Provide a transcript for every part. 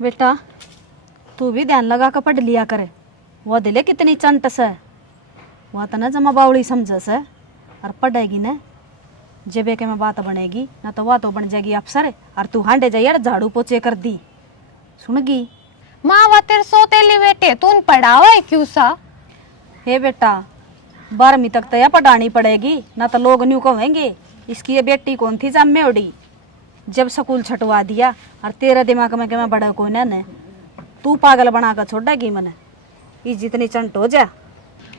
बेटा तू भी ध्यान लगा कर पढ़ लिया करे। वो दिले कितनी चंटस है, वह तो ना जमा बावड़ी समझस है। और पढ़ेगी ना जब के में बात बनेगी ना तो वह तो बन जाएगी अफसर। और तू हांडे जाइए झाड़ू पोछे कर दी सुनगी। माँ वो तेरे सोतेली बेटे तू पढ़ावा है क्यों सा? हे बेटा 12वीं तक तो यह पढ़ानी पड़ेगी ना तो लोग न्यू कहेंगे इसकी ये बेटी कौन थी जम्मे उड़ी। जब स्कूल छटवा दिया और तेरा दिमाग में क्या मैं बड़ा को ने तू पागल बना कर छोड़ेगी मैंने ये जितनी चंट हो जा।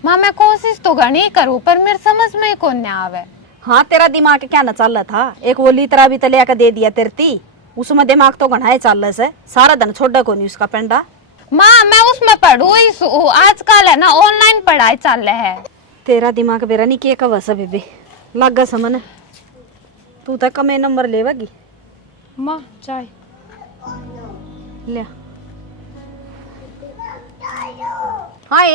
माँ मैं कोशिश तो घनी करूँ पर मेरे समझ में ही कौन न आवे। हाँ तेरा दिमाग क्या न चल रहा था, एक वो लीतरा भी तलिया का दे दिया तेरती उसमें दिमाग तो घना चल रहा है। सारा दिन छोड़ा को नहीं उसका पेंडा। माँ मैं उसमें पढ़ू ही आजकल है ना ऑनलाइन पढ़ाई चल रहा है। तेरा दिमाग बेरा नहीं किए कब सा बेबे लग समन तू तो कमे नंबर लेवेगी। माँ चाय ले। हाँ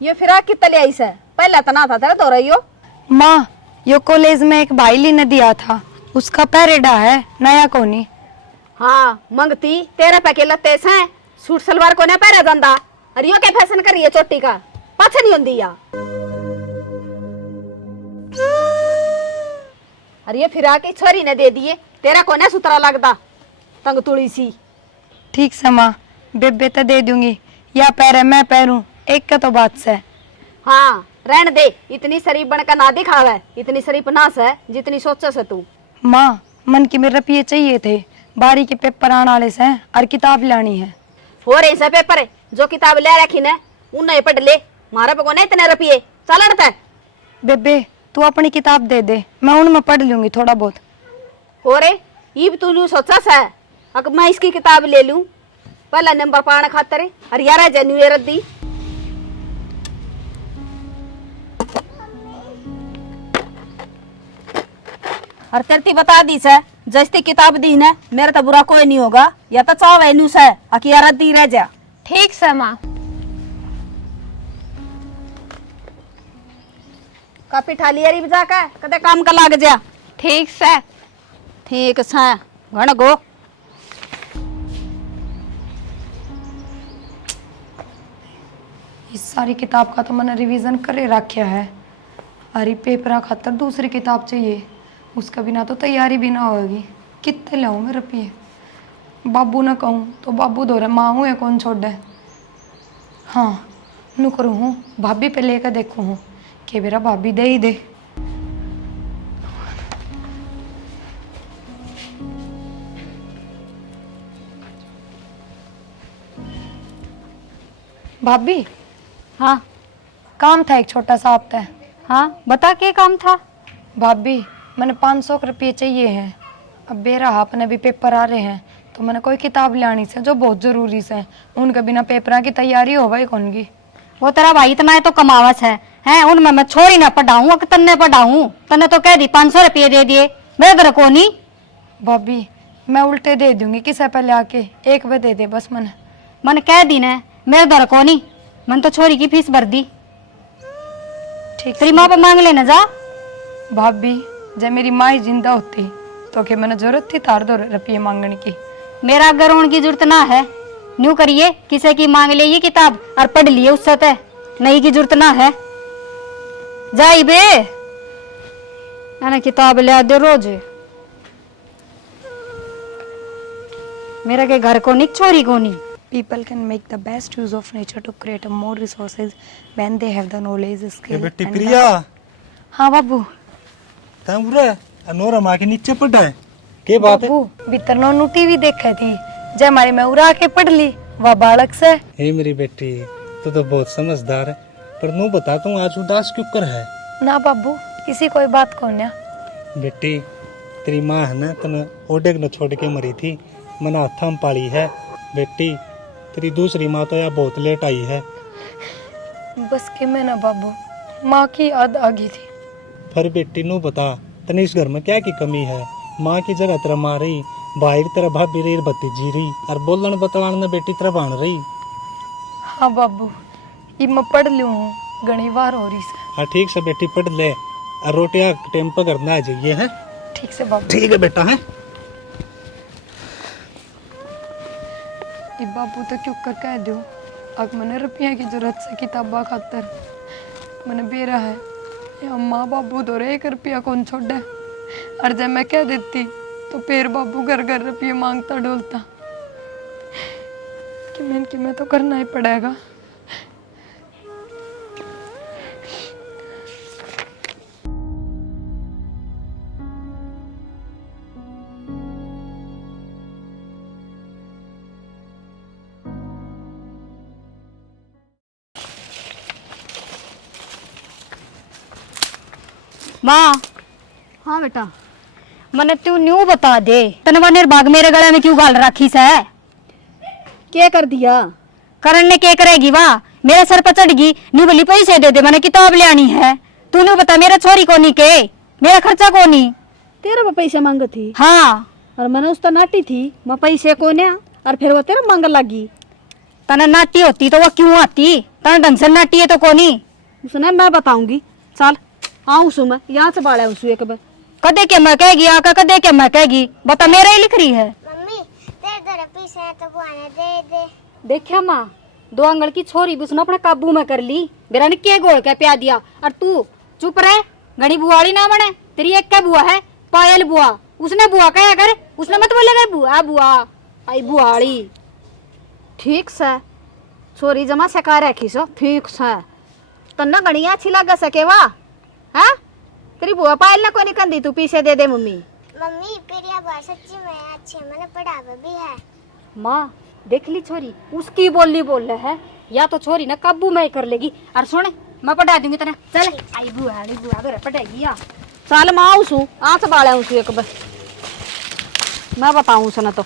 ये फिराक की तले आई से पहले तना था तेरा दो रही हो। माँ यो कॉलेज में एक भाईली ने दिया था उसका पैरेडा है नया कोनी। हाँ मंगती तेरे पैके लत्ते से सूट सलवार को ने पहरा दंदा अरे यो के फैशन कर रही है चोटी का पाछे नहीं होंदी या। अरे ये फिराक की छोरी ने दे दिए तेरा कोने सुतरा लगदा तंग तुड़ी सी। ठीक से माँ बेबे तो दे दूंगी या पैरे मैं पैरूं एक का तो बात से। हाँ रहन दे इतनी शरीफ बनकर ना दिखावे इतनी शरीफ ना से जितनी सोचा से तू। माँ मन की में रुपये चाहिए थे बारी के पेपर आने वाले से और किताब लानी है। हो रही से पेपर जो किताब ले रखी ने उन्हें पढ़ ले मारे पे कोने इतने रुपये चल रहा है। बेबे तू अपनी किताब दे दे मैं उनमें पढ़ लूंगी थोड़ा बहुत। हो रे ये तू लू सोचा सा अगर मैं इसकी किताब ले लूं पहला नंबर पाने खातर और यार जन्यू रद्दी। और तेरती बता दी से जैसी किताब दी ने मेरा तो बुरा कोई नहीं होगा या तो चाव है न्यू से अकी रद्दी रह जा। ठीक से माँ। कापी ठाली यारी बजा का कदे काम का लाग जा। ठीक से ठीक से घण गो। इस सारी किताब का तो मैंने रिवीजन करे रखा है अरे पेपर खातर दूसरी किताब चाहिए उसका बिना तो तैयारी भी ना होगी। कितने लाऊं मैं रुपये बाबू ना कहूँ तो बाबू दो रहे माँ हूँ या कौन छोड़ दे। हाँ नू करूँ हूँ भाभी पे लेकर देखूँ हूँ कि मेरा भाभी दे ही दे। भाभी हाँ काम था एक छोटा सा आपका। हाँ बता क्या काम था? भाभी मैंने 500 रुपये चाहिए हैं अब बेरा अपने भी पेपर आ रहे हैं तो मैंने कोई किताब लानी से जो बहुत ज़रूरी से उनके बिना पेपरा की तैयारी हो भाई कौन की। वो तेरा भाई इतना है तो कमावस है हैं उनमें मैं छोड़ी ना पढ़ाऊं तन्ने पढ़ाऊं तन्ने तो कह दी 500 रुपये दे दिए मेरे घर को नहीं। भाभी मैं उल्टे दे दूंगी किसे पहले आके एक बार दे दे बस मन कह दी ना मेरे घर को नहीं मन तो छोरी की फीस भर दी। ठीक तेरी माँ पे मांग लेना जा। भाभी जब मेरी माँ ही जिंदा होती तो क्या मैंने जरूरत थी तार 2 रुपये मांगने की। मेरा अगर रोने की जरूरत ना है न्यू करिए किसी की मांग ले ये किताब और पढ़ लिए उससे तय नहीं की जरूरत ना है जाई बे मैंने किताब ले दे रोज मेरा के घर को नहीं छोरी को नहीं। People can make the best use of nature to create a more resources when they have the knowledge, skill. बेटी प्रिया हाँ बाबू तम पूरा अनोरा माँ के नीचे पड़ा है के बात है? बाबू बितरनो नु टीवी देखा थी जब हमारी मैं उड़ा के पढ़ ली वह बालक से। हे मेरी बेटी तू तो बहुत समझदार है पर नू बताता हूँ आज उदास क्यों कर है? ना बाबू किसी कोई बात को ना। बेटी तेरी माँ है ना तने ओडे न छोड़ के मरी थी मना हथम पाली है। बेटी तेरी दूसरी माँ तो यार बहुत लेट आई है। बस के मैं ना बाबू माँ की याद आ गई थी। फिर बेटी नू बता तने इस घर में क्या की कमी है? माँ की जगह तेरा माँ रही भाई तेरा भाभी रही भतीजी रही और बोलन बतलान ने बेटी तेरा भाण रही। हाँ बाबू ये मैं पढ़ लूँ हूँ घनी बार हो रही से। हाँ ठीक से बेटी पढ़ ले और रोटियां टाइम पर करना है जाइए है। ठीक से बाबू। ठीक है बेटा है। ये बाबू तो क्यों कर कह दो अग मैंने रुपया की जरूरत से किताबा खातर मैंने बेरा है ये अम्मा बाबू तो रे 1 रुपया कौन छोड़े और जब मैं कह देती तो फिर बाबू घर घर रुपये मांगता डोलता कि मैं तो करना ही पड़ेगा। माँ हाँ बेटा, मने तू न्यू बता दे तनवा निर्भाग मेरे गले में क्यों गाल रखी से? क्या कर दिया? करण ने क्या करेगी वाह मेरे सर पर चढ़गी न्यू बोली पैसे दे दे मैंने किताब ले आनी है। तू न्यू बता मेरे छोरी को नहीं के मेरा खर्चा को नहीं। तेरे पे पैसे मांग थी हाँ और मैंने उस तो नाटी थी मैं पैसे को ने और फिर वो तेरा मांग लगी। तना नाटी होती तो वो क्यों आती? तना ढंग से नाटी है तो कोनी। उसने मैं बताऊंगी चल आऊँ सु मैं यहाँ से बाड़ा उसू एक बार कदे के मैं कहेगी आका कदे के मैं कहेगी बता मेरा ही लिख रही है। मम्मी तेरे दो पैसे हैं तो बुआ ने दे दे। देखा माँ 2 आंगल की छोरी भी उसने अपने काबू में कर ली मेरा ने के गोल के प्या दिया और तू चुप रहे घड़ी बुआड़ी ना बने तेरी एक क्या बुआ है पायल बुआ उसने बुआ कहा कर उसने मत बोले बुआ बुआ आई बुआड़ी। ठीक से छोरी जमा सका रखी सो ठीक से तन्ना गणिया अच्छी लगा सके वाह हाँ तेरी बुआ पायल ना कोनी कंदी तू पीछे दे दे मम्मी। मम्मी फिर यह बात सच्ची में अच्छी मैंने पढ़ावा भी है। माँ देख ली छोरी उसकी बोली बोल रहे है या तो छोरी ना काबू में ही कर लेगी और सुन मैं पढ़ा दूंगी तेरा चल आई बुआड़ी बुआ घर पढ़ेगी या चल मैं आऊँ सू आज से बाड़ा उसू एक बार मैं बताऊँ उसने तो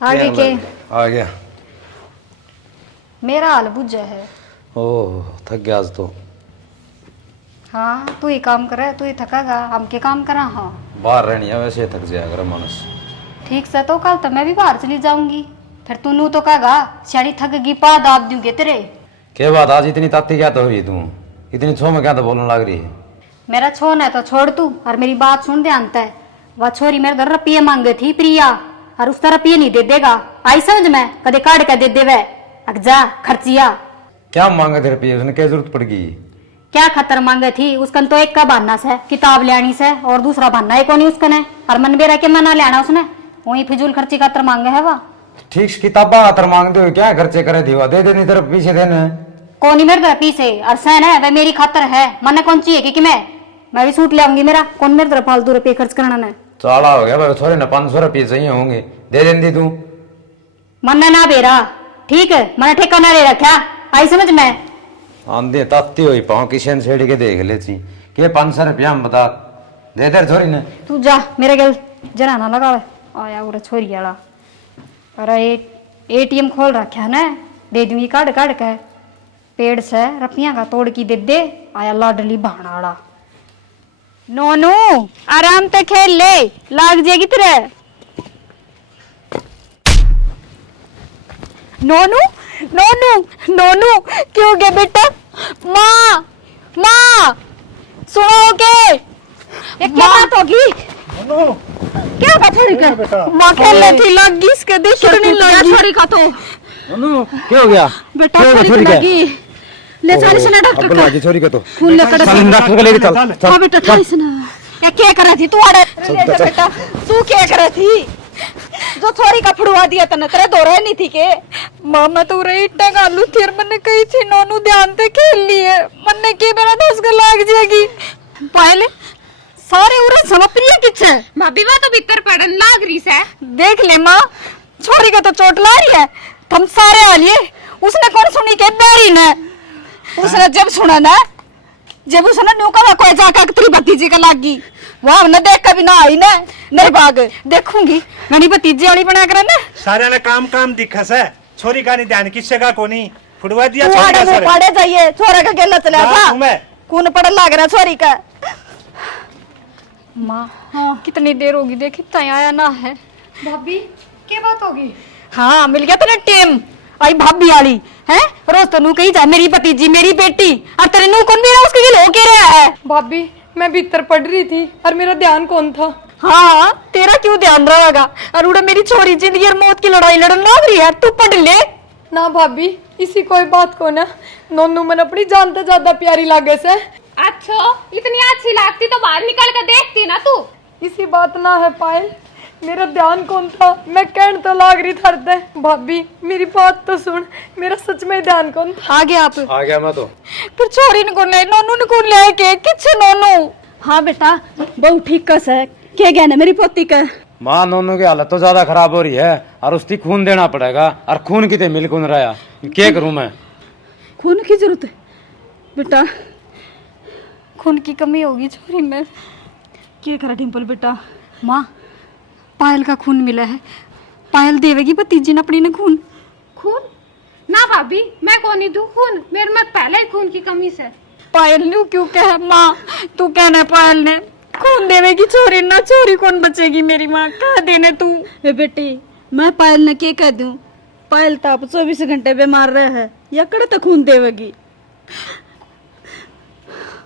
आगे के आ गया। मेरा हाल बुझा है। ओह थक गया आज तो। हाँ तू ही काम करे तू ही थकागा हम के काम करा। हाँ बाहर रहनी है वैसे थक जाएगा अगर मानस। ठीक से तो कल तो मैं भी बाहर चली जाऊंगी फिर तू नू तो कहेगा शाड़ी थक गई पा दाब दूंगे तेरे। क्या बात आज इतनी ताती क्या तो हुई तू इतनी छो में क्या तो बोलने लग रही है? मेरा छोन है तो छोड़ तू और मेरी बात सुन ध्यान तय। वह छोरी मेरे घर रुपये मांगे थी प्रिया और उस तरह रुपये नहीं दे देगा आई समझ में कदे काट के दे देवे अगजा खर्चिया। क्या मांगे थे रुपये उसने क्या जरूरत पड़ गई? क्या खतर मांगे थी उसकन तो एक का बहाना से किताब लेनी से और दूसरा बहाना है कौन उसकन है और मन बेरा के मना लेना उसने वही फिजूल खर्ची खातर मांगे है वह। ठीक किताबा खातर मांगते हो क्या खर्चे करे थी दे देनी तरफ पीछे देने कौन मेरे तरफ पीछे और सहन है वह मेरी खातर है मन कौन चाहिए कि मैं भी सूट ले आऊंगी मेरा कौन मेरे तरफ फालतू रुपये खर्च करना है। चाला हो गया भाई छोरे ने 500 रुपये चाहिए होंगे दे देनी तू मन ना बेरा ठीक है मैंने ठेकाना ले रखा आई समझ में। आंधी ताती हुई पाँव किशन छेड़ के देख लेती के 500 रुपया हम बता दे दे छोरी ने। तू जा मेरे गल जरा ना लगा आया उरा छोरी वाला अरे एटीएम खोल रखा है ना दे दूंगी काट काट के पेड़ से रुपया का तोड़ की दे दे आया लाडली बहाना नोनू आराम से खेल ले लाग जाएगी तेरे। नोनू नोनू नोनू क्यों गए बेटा? माँ माँ सुनो के ये क्या बात होगी? क्या बात हो रही है? माँ खेल रही थी लग गई इसके देख कितनी लगी छोरी का तो क्या हो गया बेटा छोरी लगी ले चल इसने डॉक्टर अब लगी छोरी का तो फूल लेकर डॉक्टर को लेके चल हाँ बेटा था इसने ये क्या कर रही थी तू अरे बेटा तू क्या कर रही थी जो छोरी का फुड़वा दिया तने तेरे दो रहे नहीं थी के मामा तो रे इट्टा गालू थी मैंने कही थी नोनू ध्यान से खेल लिए मन्ने के मेरा 10 का लाग जाएगी पहले सारे उरे समप्रिय किछ है भाभी वो तो भीतर पड़न लाग रही है। देख ले माँ छोरी का तो चोट ला रही है तुम सारे आ लिए उसने कौन सुनी के बैरी ने उसने जब सुना ना जब उसने न्यू का कोई जाकर तेरी भतीजी का लागी वहां न देख कभी ना आई ना नहीं भाग देखूंगी मैंने भतीजी वाली बना कर ना सारे ने काम काम दिखस है छोरी का नहीं ध्यान किससे का कोनी फुड़वा दिया तू छोरी आड़े का में सर पड़े जाइए छोरा का गेला चला हाँ, था तुम्हें। कौन पड़ लाग रहा छोरी का माँ कितनी देर होगी देखी तय आया ना है भाभी क्या बात होगी? हाँ मिल गया तेरा टेम आई भाभी वाली है रोज तो नू कही जा मेरी भतीजी मेरी बेटी और तेरे नू कौन भी रहा उसके लिए हो के रहा है। भाभी मैं भीतर पढ़ रही थी और मेरा ध्यान कौन था हाँ तेरा क्यों ध्यान रहेगा? और उड़े मेरी छोरी जिंदगी और मौत की लड़ाई लड़न लग रही है, तू पढ़ ले ना भाभी। इसी कोई बात को ना नोनू मन अपनी जान तो ज्यादा प्यारी लागे से। अच्छा, इतनी अच्छी लगती तो बाहर निकल कर देखती ना तू। इसी बात ना है पायल, मेरा ध्यान कौन था, मैं कहन तो लाग रही थरते। भाभी मेरी बात तो सुन, मेरा सच में ध्यान कौन था। आ गया आप? आ गया मैं तो। फिर छोरी ने कौन ले, नोनू ने कौन ले के किच्छे नोनू? हाँ बेटा, बहुत ठीक कस है। क्या गया ना मेरी पोती का? माँ नोनू की हालत तो ज्यादा खराब हो रही है और उसकी खून देना पड़ेगा और खून कितने मिल कौन रहा, क्या करूं मैं? खून की जरूरत है बेटा, खून की कमी होगी छोरी में। क्या करा डिम्पल बेटा? माँ पायल का खून मिला है, पायल देवेगी भतीजी ने अपनी ने खून। खून? ना भाभी, मैं कौन ही दूं खून, मेरे में पहले ही खून की कमी से। पायल ने क्यों कहा? माँ तू कहना पायल ने खून देवेगी छोरी ना, छोरी कौन बचेगी मेरी माँ, कह देने तू। ए बेटी, मैं पायल ने क्या कह दूं? पायल तो आप 24 घंटे बीमार रहे है, या कड़े तो खून देवेगी।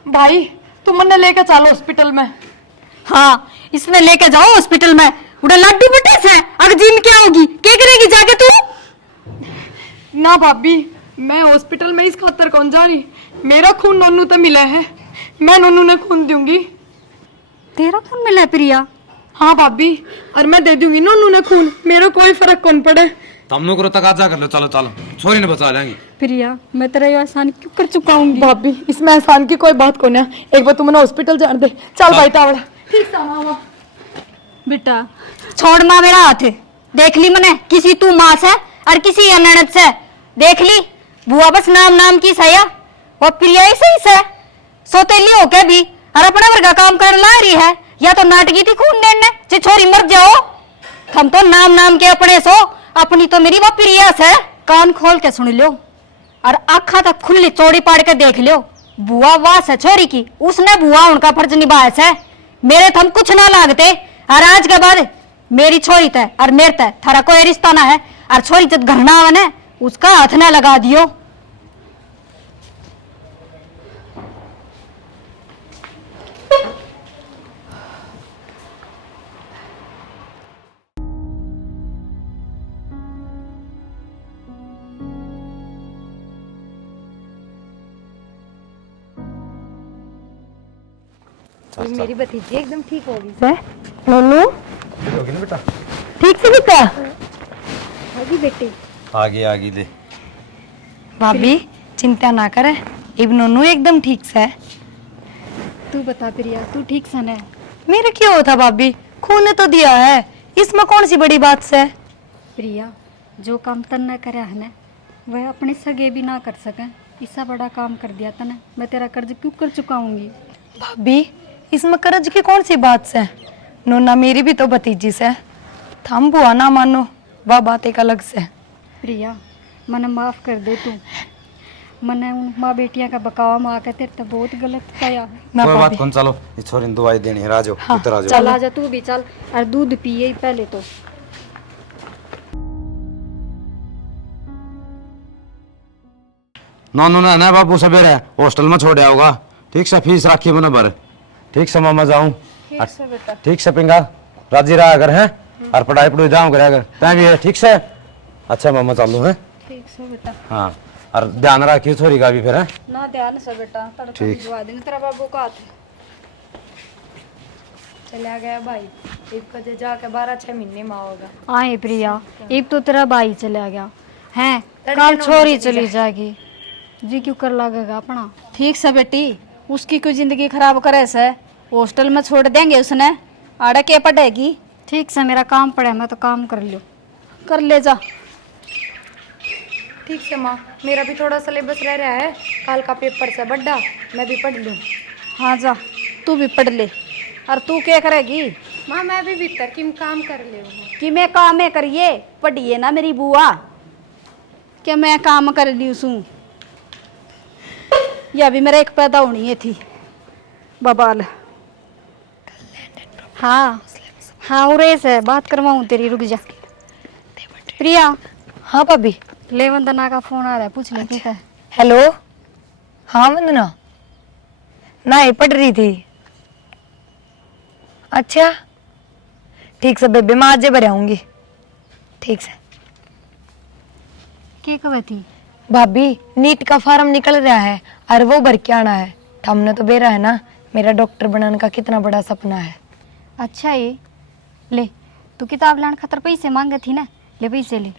भाई तुम मन्ने लेके चलो हॉस्पिटल में। हाँ इसमें लेके जाओ हॉस्पिटल में, उड़ा लड्डू बटे से अगर जिम क्या होगी, क्या करेगी जाके तू? ना भाभी, मैं हॉस्पिटल में इस खातर कौन जा रही, मेरा खून नोनू तो मिला है, मैं नोनू ने खून दूंगी। तेरा खून मिला है प्रिया? हाँ भाभी, और मैं दे दूंगी नोनू ने खून, मेरा कोई फर्क कौन पड़े। तुम करो तकाजा कर लो, चलो चलो छोरी ने बचा लेंगे। प्रिया मैं तेरा ये एहसान क्यों कर चुका हूँ? भाभी इसमें एहसान की कोई बात को ना, एक बार तुमने हॉस्पिटल जान दे। चल भाई तावड़ा। ठीक था मामा। बेटा छोड़ माँ मेरा हाथ, देख ली मैंने, किसी तू माँ से और किसी ननद से देख ली। बुआ बस नाम नाम की सया, वो प्रिया ही सही से सोतेली होके भी और अपना वर्गा काम कर ला रही है, या तो नाटकी थी खून देने जे छोरी मर जाओ। हम तो नाम नाम के अपने सो, अपनी तो मेरी वो प्रिया से। कान खोल के सुन लो और आँखा तक खुली चौड़ी पाड़ के देख लो, बुआ वास है छोरी की, उसने बुआ उनका फर्ज निभाया से, मेरे थम कुछ ना लागते। और आज के बाद मेरी छोरी तय और मेरे तय थारा कोई रिश्ता ना है, और छोरी जब घर ना आवे उसका हाथ ना लगा दियो। मेरी भतीजी एकदम ठीक होगी सर। नोनू होगी ना बेटा? ठीक से बेटा? आगी बेटी आगे ले। भाभी चिंता ना करे, अब नोनू एकदम ठीक से। तू बता प्रिया, तू ठीक सन है? मेरे क्यों होता भाभी, खून ने तो दिया है, इसमें कौन सी बड़ी बात से? प्रिया जो काम तन न करे है ना, वह अपने सगे भी ना कर सके, इससे बड़ा काम कर दिया तने, मैं तेरा कर्ज क्यों कर चुकाऊंगी? भाभी इसमें कर्ज की कौन सी बात से, नोना मेरी भी तो भतीजी से, थम बुआ ना मानो, वह बात एक अलग से। प्रिया मने माफ कर दे तू, मने उन माँ बेटियां का बकावा माँ के तेरे तो बहुत गलत किया। कोई बात कौन, चलो ये छोरी ने दवाई देनी है, राजो उतर आ जाओ। चल आजा तू भी चल, और दूध पिए पहले तो। नोनू ने ना बाबू सवेरे हॉस्टल में छोड़ा होगा, ठीक से फीस रखी मैंने भर, ठीक से मामा जाऊं, ठीक से पिंगा राजी रहा अगर है, और पढ़ाई पढ़ाई जाऊं करे अगर तय भी है, ठीक से। अच्छा मामा चालू है, ठीक से बेटा। हाँ और ध्यान रखियो छोरी का भी फिर है ना, ध्यान से बेटा, तड़का भिजवा देंगे तेरा बाबू का हाथ। चला गया भाई, एक बजे जाके 12-6 महीने में आओगा। आए प्रिया, एक तो तेरा भाई चला गया है, कल छोरी चली जाएगी, जी क्यों कर लगेगा अपना। ठीक से बेटी, उसकी कोई जिंदगी खराब करे से, हॉस्टल में छोड़ देंगे उसने, आड़े के पड़ेगी। ठीक से मेरा काम पड़ा है, मैं तो काम कर लो। कर ले जा। ठीक से माँ, मेरा भी थोड़ा सिलेबस रह रहा है, कल का पेपर से बड्डा, मैं भी पढ़ लूँ। हाँ जा, तू भी पढ़ ले। और तू क्या करेगी? माँ मैं भी भीतर की काम कर ले। कि मैं काम है करिए, पढ़िए ना मेरी बुआ, क्या मैं काम कर ली उसू, या भी मेरा एक पैदा होनी है थी बबाल। हाँ हाँ उरे से बात करवाऊँ तेरी, रुक जा। प्रिया। हाँ भाभी। ले वंदना का फोन आ रहा है, पूछ ले क्या है। हेलो। हाँ वंदना, ना ये पढ़ रही थी। अच्छा ठीक से बेबे मैं आज भर आऊंगी। ठीक से के कब थी? भाभी नीट का फार्म निकल रहा है और वो भर के आना है। हमने तो बेरा है ना, मेरा डॉक्टर बनने का कितना बड़ा सपना है। अच्छा ये ले, तू किताब लाने खातर पैसे मांगे थी ना, ले पैसे ले।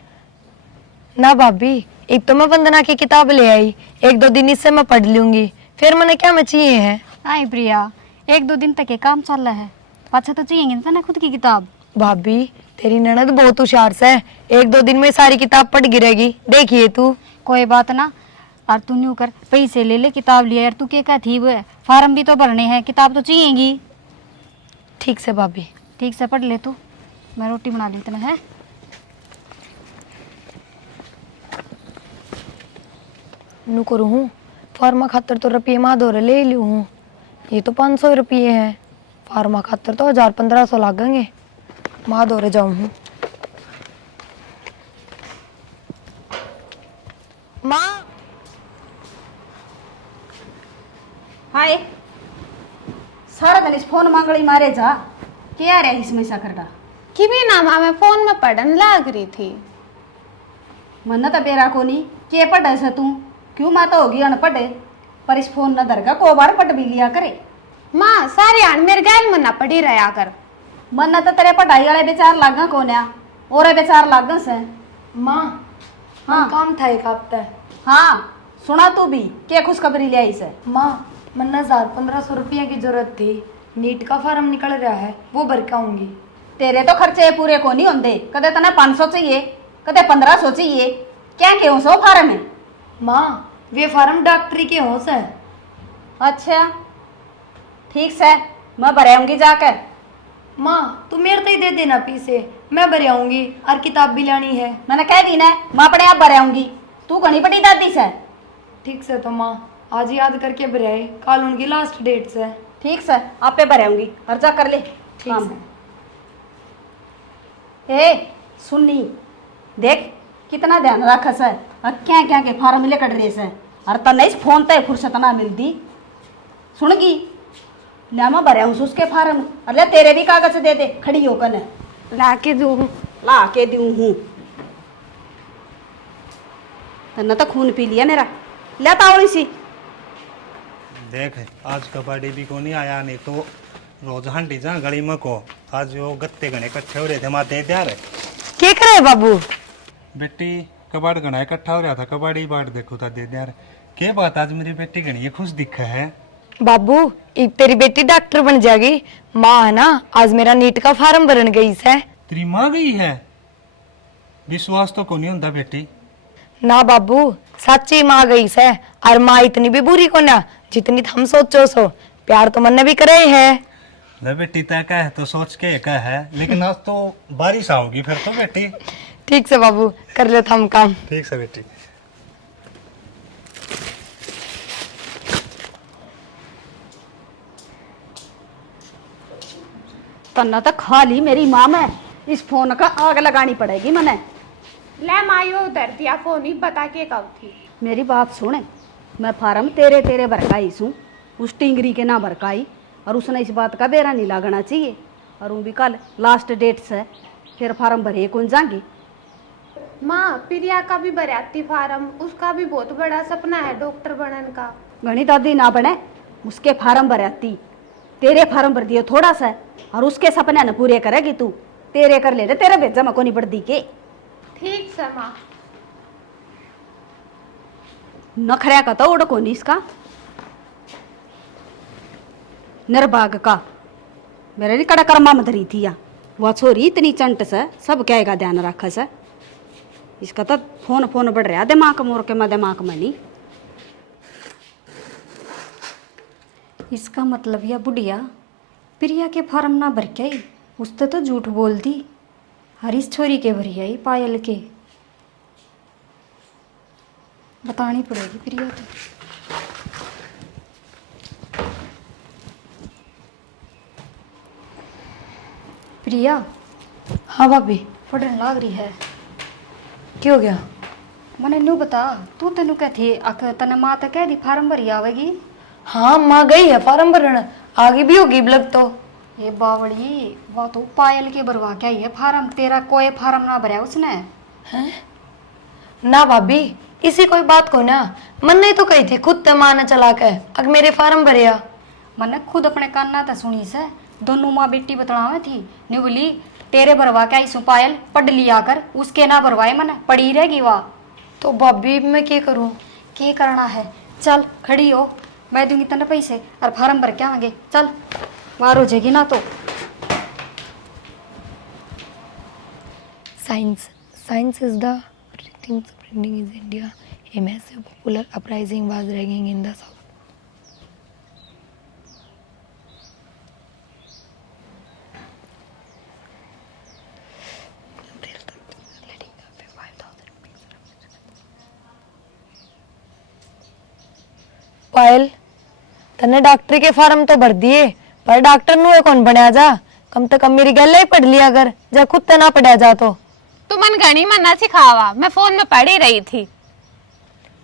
ना भाभी, एक तो मैं वंदना की किताब ले आई, 1-2 दिन इससे मैं पढ़ लूंगी, फिर मैंने क्या मैं चाहिए है। आई प्रिया, 1-2 दिन तक ये काम चल रहा है, पाछा तो चाहिए ना खुद की किताब। भाभी तेरी ननद बहुत होशियार से है, 1-2 दिन में सारी किताब पढ़ गिरेगी, देखिए तू। कोई बात ना, और तू न्यू कर पैसे ले ले, किताब लिया यार, तू क्या थी वो फार्म भी तो भरने हैं, किताब तो चाहिएगी। ठीक से भाभी। ठीक से पढ़ ले तू, मैं रोटी बना ली इतना है। नू करू हूँ फार्मा खातर तो रुपये माँ दो ले लू हूँ, ये तो 500 रुपये है, फार्मा खातर तो 1000-1500 लागेंगे। माँ दो जाऊँ हूँ। माँ हाय, सारा दिन इस फोन मांगड़ी मारे जा, क्या रहा इसमें सकरडा? कि भी ना मैं फोन में पढ़ने लग रही थी। मन तो बेरा को नहीं, के पढ़े से तू? क्यों माँ तो होगी अनपढ़े, पर इस फोन न दरगा को बार पढ़ भी लिया करे। माँ सारे आन मेरे गैल मन्ना पढ़ी रहा कर। मन तो तेरे पढ़ाई वाले बेचार लागा कोन्या, और बेचार लागा से। माँ हाँ काम था एक हफ्ता। हाँ सुना तू भी, क्या खुशखबरी ले आई से? माँ मन्ना 1000-1500 रुपये की जरूरत थी, नीट का फार्म निकल रहा है, वो भर के आऊंगी। तेरे तो खर्चे पूरे को नहीं होंगे, कदे तने 500 चाहिए, कदे 1500 चाहिए, क्या क्यों सो फार्म है? माँ वे फार्म डॉक्टरी के हों से। अच्छा ठीक से, मैं भराऊंगी जाकर। माँ तू मेरे तो ही दे देना पैसे, मैं भर आऊंगी और किताब भी लानी है। मैंने कह दी ना, मैं अपने आप भराऊंगी, तू घनी बड़ी दादी से। ठीक से तो माँ आज याद करके भर आए, कल उनकी लास्ट डेट से। ठीक से आप पे भराऊंगी, और जा कर ले काम। ए सुननी, देख कितना ध्यान रखा से, और क्या क्या के फार्म लेकर रहे से, और तन इस फोन ते फुर्सत ना मिलती। सुनगी ले मैं भराऊँ उसके फार्म, अरे तेरे भी कागज दे दे, खड़ी होकर ने ला के दूँ। ला के दूँ हूँ, तन्ना तो खून पी लिया मेरा, ले तावड़ी सी। देख आज कबाड़ी भी को नहीं आया, नहीं तो रोज हंडी जा गली में को, आज वो गत्ते गणे इकट्ठे हो रहे थे, माँ दे दिया रे। क्या करे बाबू? बेटी कबाड़ गणा इकट्ठा हो रहा था, कबाड़ी बाट देखो था दे दिया रे। क्या बात, आज मेरी बेटी गणी खुश दिखा है। बाबू एक तेरी बेटी डॉक्टर बन जाएगी। माँ है ना, आज मेरा नीट का फार्म भरन गई से। तेरी माँ गई है? विश्वास तो को नहीं होता बेटी। ना बाबू सच्ची माँ गई से, और माँ इतनी भी बुरी को ना जितनी हम सोचो सो, प्यार तो मन भी करे है। ले बेटी तय का है तो सोच के का है, लेकिन आज तो बारिश आओगी फिर तो बेटी। ठीक से बाबू कर ले हम काम। ठीक से बेटी। तन्ना तो खा ली मेरी माँ में, इस फोन का आग लगानी पड़ेगी मने। ले मायो उधर दिया फोन ही बता के कब थी। मेरी बात सुने, मैं फार्म तेरे तेरे भरकाई सू, उस टिंगरी के ना भरकाई, और उसने इस बात का बेरा नहीं लागना चाहिए, और वो भी कल लास्ट डेट से फिर फार्म भरे कौन जाएंगी। माँ प्रिया का भी भराती फार्म, उसका भी बहुत बड़ा सपना है डॉक्टर बनने का। घनी दादी ना बने, उसके फार्म भराती, तेरे फार्म भर दियो थोड़ा सा, और उसके सपने न पूरे करेगी तू, तेरे कर ले, तेरे भेजा में को नहीं बढ़ दी के। ठीक से माँ। नखरा का तो उड़ को नहीं इसका, निर्भाग का मेरे नहीं कड़ा कर्मा में धरी थी या, वह छोरी इतनी चंट से सब क्या का ध्यान रखा से, इसका तो फोन फोन बढ़ रहा दिमाग मोर के मैं दिमाग में नहीं। इसका मतलब यह बुढ़िया प्रिया के फार्म ना भर के आई, उससे तो झूठ बोल दी, हरीश छोरी के भरी आई पायल के। बतानी पड़ेगी प्रिया को। प्रिया हाँ भाभी। पढ़ने लाग रही है। क्यों गया? मने नू बता, तू तेनू क्या थी अख तने माँ तो कह दी फार्म भरी आवेगी। हाँ माँ गई है फार्म भरन, आगे भी होगी ब्लग तो। ये बावड़ी वो तो पायल के भरवा के आई है फार्म, तेरा कोई फार्म ना भरा उसने। ना भाभी इसी कोई बात को ना, मन ने तो कही थी खुद ते माँ ने चला के अग मेरे फार्म भरिया। मैंने खुद अपने काना था सुनी से, दोनों माँ बेटी बतलावे थी, नहीं बोली तेरे भरवा के आई सु पायल, पढ़ लिया कर, उसके ना भरवाए मन पड़ी रहेगी वहाँ। तो भाभी मैं क्या करूँ? क्या करना है, चल खड़ी हो, मैं दूंगी तेने पैसे और फार्म भर के आएंगे, चल वार हो जाएगी ना तो। Science is the things spreading in India. A massive popular uprising was raging in the south. पायल तने डॉक्टर के फार्म तो भर दिए, पर डॉक्टर नुए कौन बनया जा? कम से कम मेरी गल ही पढ़ लिया कर, जब खुद ते ना पढ़ा जा तो। तू मन गणी मन ना सिखावा, मैं फोन में पढ़ ही रही थी।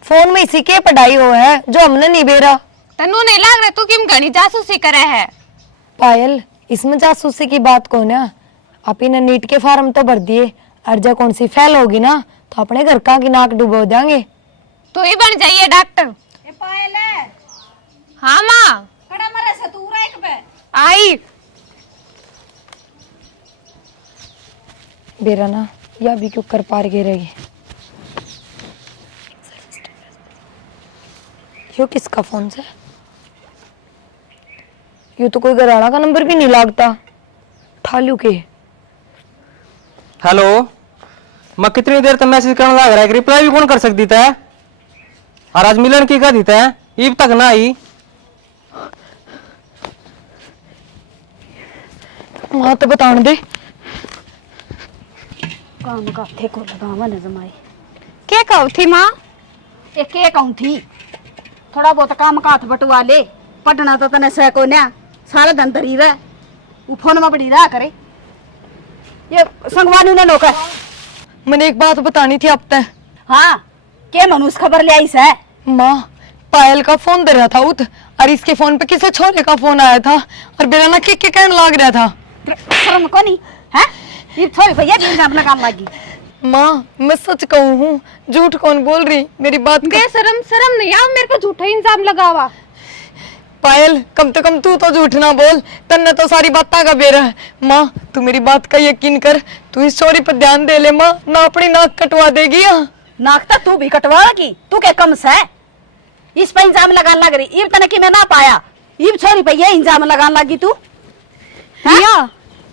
फोन में इसी के पढ़ाई हो है जो हमने नहीं बेरा। तनु नहीं लग रहा तू किम गणी जासूसी करे है। पायल इसमें जासूसी की बात कौन है? आप ने नीट के फार्म तो भर दिए, और जब कौन सी फेल होगी ना तो अपने घर का की नाक डुबो देंगे। तू ही बन जाइए डॉक्टर। पायल है हाँ माँ कड़ा मरे से तू एक पे आई। बेरा ना या भी क्यों कर पार गे रही। यो किसका फोन से? यो तो कोई घराना का नंबर भी नहीं लागता। ठालू के। हेलो, मैं कितनी देर तक मैसेज करने लग रहा है, रिप्लाई भी कौन कर सकती था? और आज मिलन की का दीता है, ईब तक ना आई। माँ तो बताने दे। काम का थे को लगावा न जमाई। क्या कहू थी माँ? ए के कहूं थी, थोड़ा बहुत काम का हाथ बटवा ले, पढ़ना तो तने से को ना, सारा दिन दरी रह, वो फोन में पड़ी रहा करे। ये संगवानी ने लोग है। मैंने एक बात बतानी थी अब तक। हाँ, के मनुष्य खबर ले आई से? माँ पायल का फोन दे रहा था उत, और इसके फोन पे किसी छोरे का फोन आया था, और बेरा ना के कहने लग रहा था। शर्म को नहीं है? ये थोड़ी भैया इल्जाम लगाने लगी। माँ मैं सच कहूँ हूँ, झूठ कौन बोल रही? मेरी बात का शर्म नहीं आओ, मेरे पे झूठा इल्जाम लगावा। पायल कम से कम तू तो झूठ ना बोल, तन्ने तो सारी बातें का बेरा है। माँ तू मेरी बात का यकीन कर, तू इस चोरी पर ध्यान दे ले माँ, ना अपनी नाक कटवा देगी। नाक तो तू भी कटवा की, तू के कम से इस पे इल्जाम लगाने लग रही। इब तने कि मैं ना पाया, इब छोरी पे ये इल्जाम लगाने लगी तू। भैया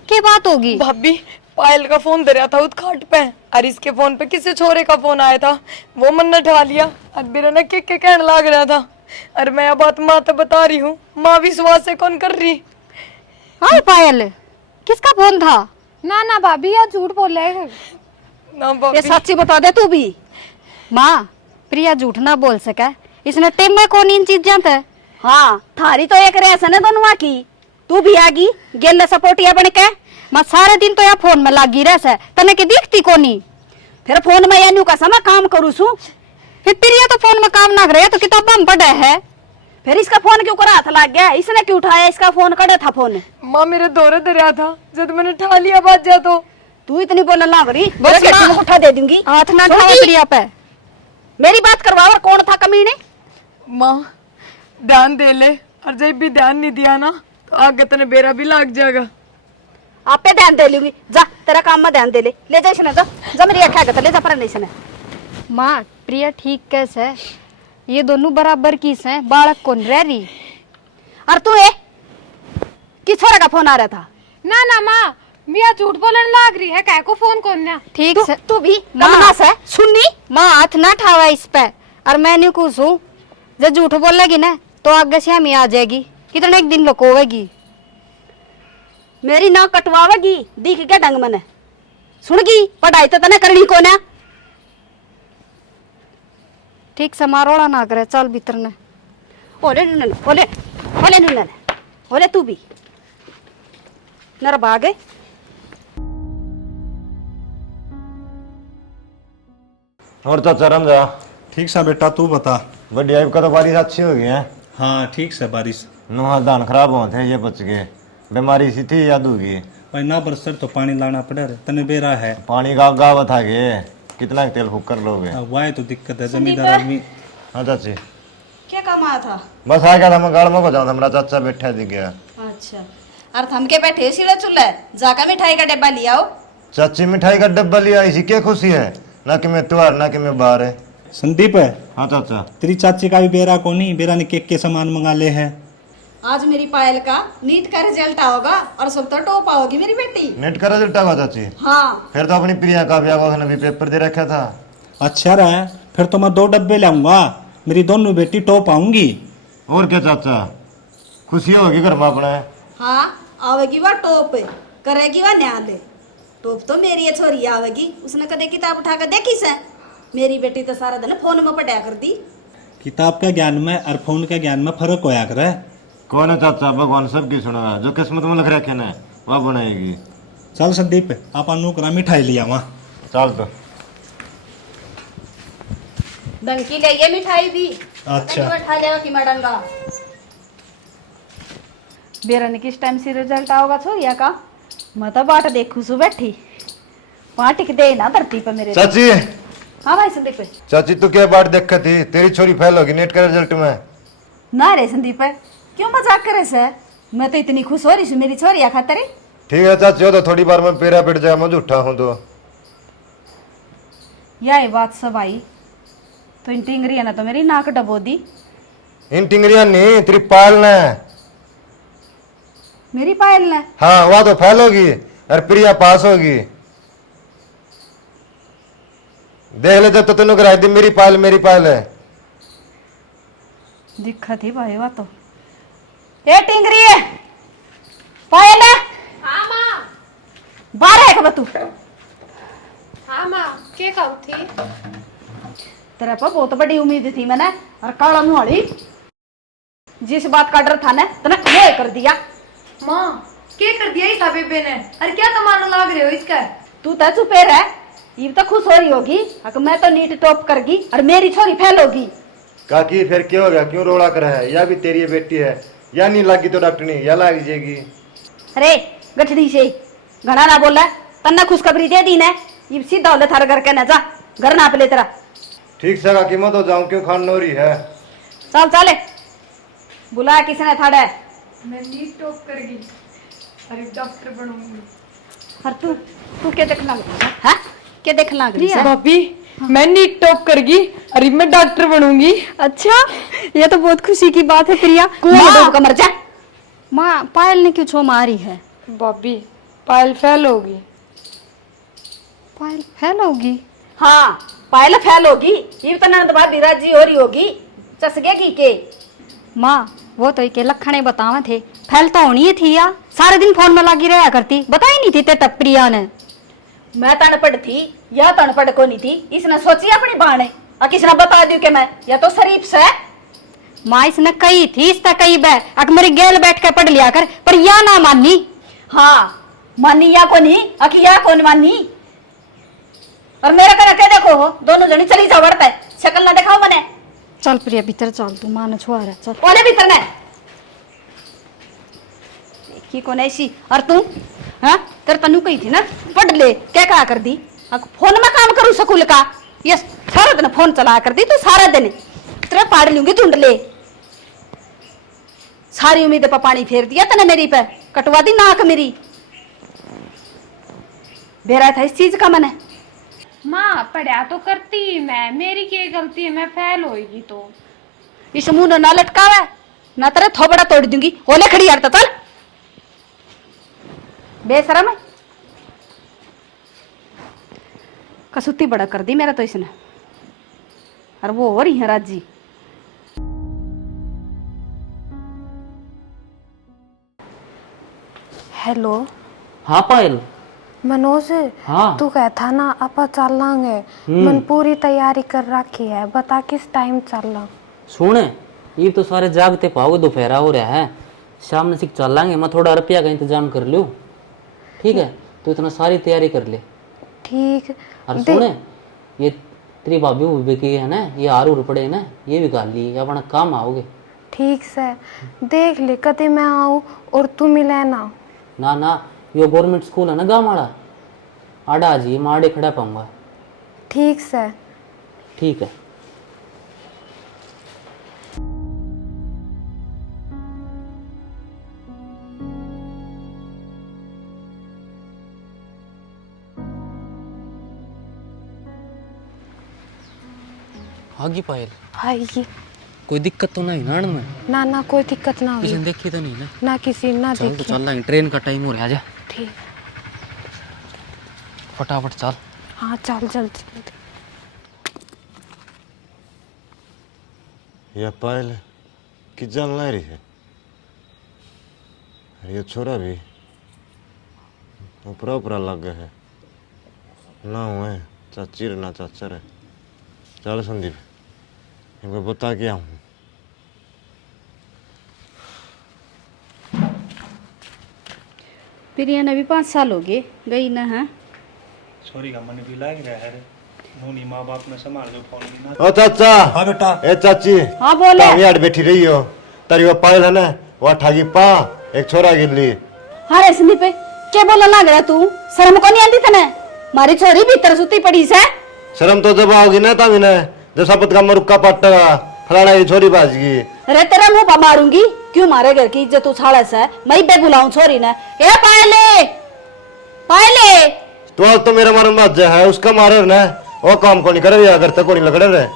क्या बात होगी? भाभी पायल का फोन दे रहा था उस खाट पे, और इसके फोन पे किसी छोरे का फोन आया था, वो मन ने उठा लिया, और मेरा ना के कहने लग रहा था। और मैं बात माँ तो बता रही हूँ, माँ विश्वास से कौन कर रही? हाँ पायल किसका फोन था? ना ना भाभी यार झूठ बोल रहे हैं। ना ये भाभी सच्ची बता दे तू भी। माँ प्रिया झूठ ना बोल सके, इसने टेम में कौन इन चीजें थे। हाँ, थारी तो एक रेसन है दोनों की, तू भी आगी गेल सपोर्टिया बन के। मैं सारे दिन तो यहाँ फोन में लागी रह से, तने के दिखती कोनी। फिर फोन में यानी का समय काम करू सू, फिर प्रिया तो फोन में काम ना करे तो किताब में पढ़े है। फिर इसका फोन क्यों करा हाथ लग गया? इसने क्यों उठाया? इसका फोन कड़े था फोन। माँ मेरे दौरे दे रहा था, जब मैंने उठा लिया बात जा तो। तू इतनी बोलने लग रही, बस मैं माँ। उठा दे दूंगी। हाथ ना छोड़ उठाओ दी। प्रिया पे। मेरी बात करवा, और कौन था कमीने? माँ ध्यान दे ले, और जब भी ध्यान नहीं दिया ना तो आगे तने बेरा भी लग जाएगा। आप पे ध्यान दे लूंगी, जा तेरा काम में ध्यान दे ले जा इसने, जा मेरी आँखें आगे ले जा पर नहीं इसने। माँ प्रिया ठीक कैसे है, ये दोनों बराबर किस हैं, बालक कौन रह रही। और तू ए किस छोरा का फोन आ रहा था? ना ना माँ मिया झूठ बोलने लग रही है, काय को फोन कौन ना। ठीक से तू भी माँ। कमना से सुननी। माँ हाथ ना ठावा इस पे, और मैं नहीं कुछ हूँ, जब झूठ बोलेगी ना तो आगे से हमें आ जाएगी, कितने एक दिन लकोवेगी। मेरी नाक कटवावेगी, दिख के ढंग मने सुनगी, पढ़ाई तो तने करनी को ना। ठीक से मारोड़ा ना करे, चल भीतर ने। ओले नुनन, ओले ओले नुनन, ओले तू भी नर भागे। और तो चरम जा ठीक सा बेटा, तू बता। बढ़िया, का तो बारिश अच्छी हो गई है। हाँ ठीक से बारिश। नुहा धान खराब हुए थे, ये बच गए। बीमारी सी थी याद होगी। भाई ना बरसर तो पानी लाना पड़ा रे, तने बेरा है। पानी का गावा था गे, कितना तेल फूक कर लोगे। वाह तो दिक्कत है, जमींदार आदमी। हाँ चाची, क्या काम आया था? बस आ गया था, मैं गाड़ में को जाऊँ, हमारा चाचा बैठा दिख गया। अच्छा, और थम के बैठे सीढ़े चूल्हे जाकर मिठाई का डब्बा लिया आओ। चाची मिठाई का डब्बा लिया, इसी क्या खुशी है, ना कि मैं त्योहार ना कि मैं बाहर है। संदीप है, हाँ चाचा, तेरी चाची का भी बेरा को नहीं, बेरा ने केक के सामान मंगा ले है। आज मेरी पायल का नीट का रिजल्ट आओगा और सब तो टॉप आओगी मेरी बेटी। नेट का रिजल्ट आगा चाची? हाँ। फिर तो अपनी प्रिया का ब्याह उसने भी पेपर दे रखा था। अच्छा रहा, फिर तो मैं 2 डब्बे लाऊंगा, मेरी दोनों बेटी टॉप आऊंगी। और क्या चाचा, खुशी होगी घर में अपने। हाँ, आवेगी वह टॉप, करेगी वह न्याले। टॉप तो मेरी है छोरी आवेगी, उसने कदे किताब उठा कर देखी से। मेरी बेटी तो सारा दिन फोन में पढ़ा कर दी। किताब के ज्ञान में और फोन के ज्ञान में फर्क होया करे। कौन है चाचा, भगवान सबकी सुनेगा, जो किस्मत में लिख रखे ना वह बनाएगी। चल संदीप, आप अनुकरा मिठाई लिया वहाँ। चल तो डंकी ले ये मिठाई भी। अच्छा, बैठा जाएगा कि मैडम का बेरा ने किस टाइम से रिजल्ट आओगा छोरिया का। मैं तो बाट देखू सु बैठी, वहाँ टिक दे ना धरती पर मेरे। चाची, हाँ भाई संदीप। चाची तू क्या बात देख थी, तेरी छोरी फेल होगी नेट का रिजल्ट में। ना रे संदीप, क्यों मजाक करे से? मैं तो इतनी खुश हो रही हूँ मेरी छोरिया खातर। ठीक है चाची, हो तो थोड़ी बार में पेरा पिट जाए, मैं झूठा हूँ तो। यह बात सब आई तो इन टिंगरिया ने तो मेरी नाक डबो दी। इन टिंगरिया नहीं, तेरी पायल ने। मेरी पायल ने? हाँ, वह तो फेल होगी और प्रिया पास होगी। देख ले, जब तो तेनों कराई दी मेरी पायल है। दिक्कत ही भाई वह तो। ए टिंगरी है पायल है? हाँ माँ। बारह है कब तू? हाँ माँ, क्या काम थी? तेरे पर बहुत बड़ी उम्मीद थी मैंने, और काला मुहाड़ी जिस बात का डर था ना तने ये कर दिया। माँ, क्या कर दिया इस बेबे ने? अरे क्या तमाना लाग रहे हो इसका? तू तो चुपे रह, ये तो खुश हो रही होगी मैं तो नीट टॉप करगी और मेरी छोरी फेल होगी। काकी फिर क्या हो गया, क्यों रोड़ा कर है? या भी तेरी बेटी है, या नहीं लागी तो डॉक्टरनी या लाग जाएगी। अरे गठड़ी से घना ना बोला, तन्ना खुशखबरी दे दी ने, ये सीधा होले थारे घर के ना जा, घर ना पे ले तेरा। ठीक से काकी, मैं तो जाऊं, क्यों खान नोरी है। चल चले, बुलाया किसने थाड़े? मैं नीट टॉप करेगी, अरे डॉक्टर बनूंगी। और तू क्या देखना लगी है? हाँ? क्या देखना लगी है? भाभी, मैं नीट टॉप करेगी, अरे मैं डॉक्टर बनूंगी। अच्छा, ये तो बहुत खुशी की बात है प्रिया। कुएं में डूब कर मर जा। माँ, पायल ने क्यों छो मारी है? भाभी, पायल फेल होगी। पायल फेल होगी? हाँ, पायल फेल होगी, ये तो नंद भाभी राजी हो रही होगी, चसगेगी के। माँ, वो तो के लखने बतावे थे, फेल तो होनी ही थी या सारे दिन फोन में लगी रहा करती, बताई नहीं थी ते तब प्रिया ने। मैं तो अनपढ़ थी या तो अनपढ़ को नहीं थी, इसने सोची अपनी बाणे और किसने बता दी कि मैं या तो शरीफ से। माँ इसने कही थी, इसका कही अक मेरी गेल बैठ के पढ़ लिया कर, पर या ना मानी। हाँ, मानी या को नहीं, अकी या कौन मानी। और मेरा करा क्या देखो हो, दोनों जनी चली जाओ बढ़ते, शक्ल ना दिखाओ मने। चल प्रिया भीतर चल, तू माँ ने छुआ रहा, चल ओले भीतर ने देखी कौन ऐसी। और तू हाँ, तेरे तनु कही थी ना पढ़ ले, क्या कहा कर दी? फोन में काम करूँ स्कूल का, ये सारा दिन फोन चला कर दी तू, सारा दिन तेरे पाड़ लूंगी ढूंढ ले। सारी उम्मीद पर पानी फेर दिया तने मेरी पे, कटवा दी नाक मेरी। बेरा था इस चीज का मैंने। माँ, पढ़ा तो करती मैं, मेरी क्या गलती है, मैं फेल होएगी तो। इस मुंह ना लटकावे ना, तेरे थोबड़ा तोड़ दूंगी। ओले खड़ी यार, चल बेशरम है, कसुती बड़ा कर दी मेरा तो इसने, और वो हो रही है राजी। हेलो। हाँ पायल। मनोज, हाँ तू कहता ना आप चल लांगे, मन पूरी तैयारी कर रखी है, बता किस टाइम चलना। सुने, ये तो सारे जागते पाओगे, दोपहरा हो रहा है, शाम में सिख चल लांगे, मैं थोड़ा रुपया का इंतजाम कर लूँ, ठीक है? तो इतना सारी तैयारी कर ले। ठीक। और सुने, ये तेरी भाभी की है ना, ये आरू पड़े ना, ये भी गाल ली, अपना काम आओगे। ठीक से देख ले कदे मैं आऊँ और तुम ही लेना। ना ना यो गवर्नमेंट स्कूल है ना गाँव वाला, आड़ा जी मैं आड़े खड़ा पाऊंगा। ठीक से। ठीक है। आगे पायल आएगी। कोई दिक्कत तो नहीं ना में? ना ना कोई दिक्कत ना किसी होगी। ने देखी तो नहीं ना? ना किसी ना चल तो देखी। चल लाइन, ट्रेन का टाइम हो रहा है, आजा ठीक। फटाफट चल। हाँ चल जल्दी। यह पायल कि जान ला रही है। ये छोरा भी ऊपरा ऊपरा लग गया है ना, हुआ है चाची ना चाचा रे। चल संदीप इनको बता के आऊँ। प्रिया ने भी 5 साल हो गए गई ना है। छोरी का मन भी लाग रहा है। नूनी माँ बाप ने संभाल जो फोन भी ना। ओ चाचा। हाँ बेटा। ए चाची। हाँ बोले। यार बैठी रही हो तारी वो पायल है ना, वो ठागी पा एक छोरा गिर ली। हाँ रे संदीप क्या बोला लग रहा तू? शर्म को नहीं आती तने? मारी छोरी भीतर सुती पड़ी से। शर्म तो जब आओगी ना तभी ना, जब शपथ का मरुक्का पट्टा फलाना ये छोरी बाज गई। अरे तेरा मुंह पर मारूंगी। क्यों मारे घर की इज्जत उछाड़ा से? मैं बे बुलाऊं छोरी ने। ए पायले पायले तो आज तो मेरा मारन बात है, उसका मारे ना वो काम को नहीं करे या घर तक को नहीं लगड़े रहे।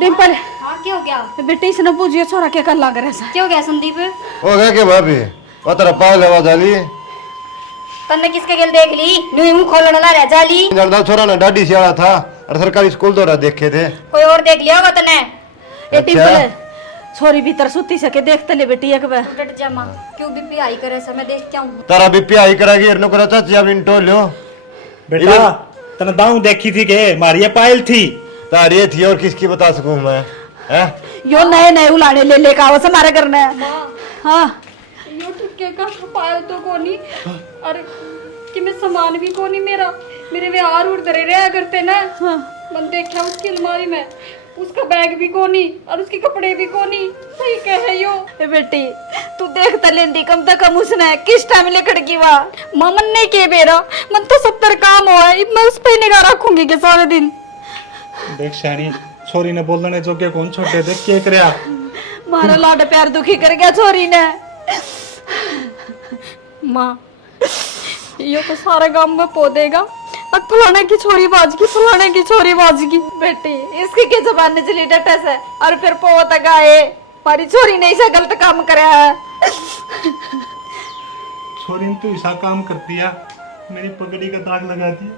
डिम्पल हाँ क्या हो गया? बेटी इसने पूछिए छोरा क्या कर लग रहा है? क्या हो गया संदीप? हो गया क्या भाभी? वो तेरा पायल आवाज आली तन्ने किसके गेल देख ली? न्यू मुंह खोलने ला रहा जाली। जरदा छोरा ने डाडी सियाड़ा था और सरकारी स्कूल दौरा देखे थे। कोई और देख लिया होगा तन्ने। ए डिम्पल छोरी भीतर सुती सके देखते ले बेटी एक बार। डट जा मां, क्यों बीपी आई करे से मैं देख क्या हूं। तारा बीपी आई करेगी इरनो करा चाची अब इनटो लो। बेटा तने दाऊ देखी थी के मारिया पायल थी। तारी थी और किसकी बता सकूं मैं? हैं? यो नए नए उलाने ले लेके आओ से मारे करने। हाँ यो टुक्के का पायल तो कोनी और कि मैं सामान भी कोनी मेरा, मेरे व्यवहार उड़े रहा करते ना। मन देखा उसकी अलमारी में, उसका बैग भी कोनी और उसके कपड़े भी कोनी। सही कहे यो। ए बेटी तू देख त लेंदी कम से कम उसने किस टाइम लेकर की वा मामन ने के बेरा मन तो 70 काम हुआ है, मैं उस पे निगाह रखूंगी के सारे दिन। देख शानी छोरी ने बोलने जो के कौन छोटे देख के करया। मारा लाड प्यार दुखी कर गया छोरी ने। माँ यो तो सारे गांव में पो देगा, अब फलाने की छोरी बाज की, फलाने की छोरी बाज की। बेटी इसकी के जबान ने चली डटे से और फिर पो तक आए मारी छोरी ने ऐसा गलत काम कराया है। छोरी ने तो ऐसा काम कर दिया, मेरी पगड़ी का दाग लगा दिया।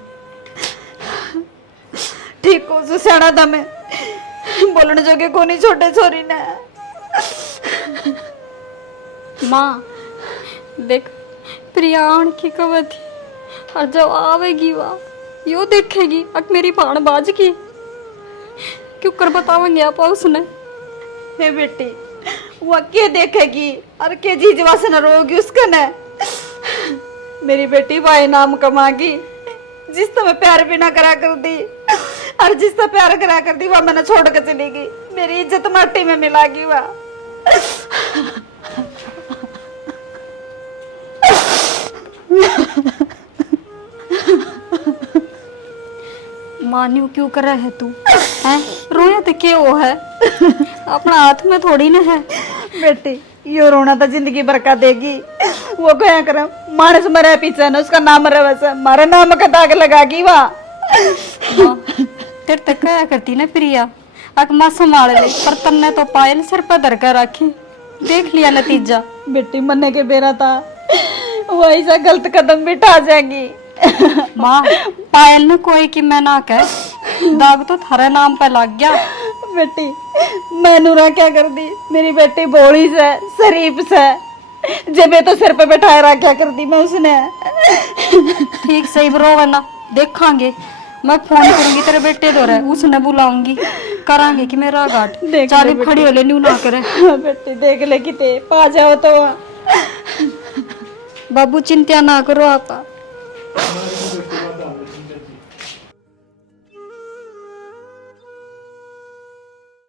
ठीक को सुसाड़ा था मैं बोलने जोगे को नहीं छोटे छोरी ने। माँ देख प्रिया आन की कब थी और जब आवेगी वह यो देखेगी अक मेरी भाण बाज की, क्यों कर बतावेंगे आप उसने। हे बेटी वो के देखेगी और के जीजवा से न रोगी उसका न। मेरी बेटी भाई नाम कमागी जिस तो मैं प्यार भी ना करा कर दी और जिस तो प्यार करा कर दी वह मैंने छोड़ कर चलेगी। मेरी इज्जत माटी में मिलागी वह। मान्यू क्यों कर रहा है तू? हैं रोया तो क्या वो है? अपना हाथ में थोड़ी ना है। बेटी यो रोना तो जिंदगी बरका देगी। वो क्या करे मानस मरे पीछे न उसका नाम रहे वैसे मारे नाम का दाग लगागी वह। तेरे तक क्या करती ना प्रिया, अक माँ संभाल ले, पर तन्ने तो पायल सिर पर धर कर रखी। देख लिया नतीजा। बेटी मरने के बेरा था वो ऐसा गलत कदम भी उठा जाएगी। माँ पायल ने कोई कि मैं ना कह, दाग तो थारे नाम पे लग गया। बेटी मैं नूरा क्या कर दी? मेरी बेटी भोली से शरीफ से जबे तो सिर पे बैठाए रहा क्या कर दी मैं उसने। ठीक सही बरो वरना देखांगे, मैं फोन करूंगी तेरे बेटे दो रहे, उसने बुलाऊंगी, करांगे कि मेरा घाट चाली खड़ी हो ले न्यू ना करे। बेटी देख ले किते पा जाओ तो। बाबू चिंता ना करो आप।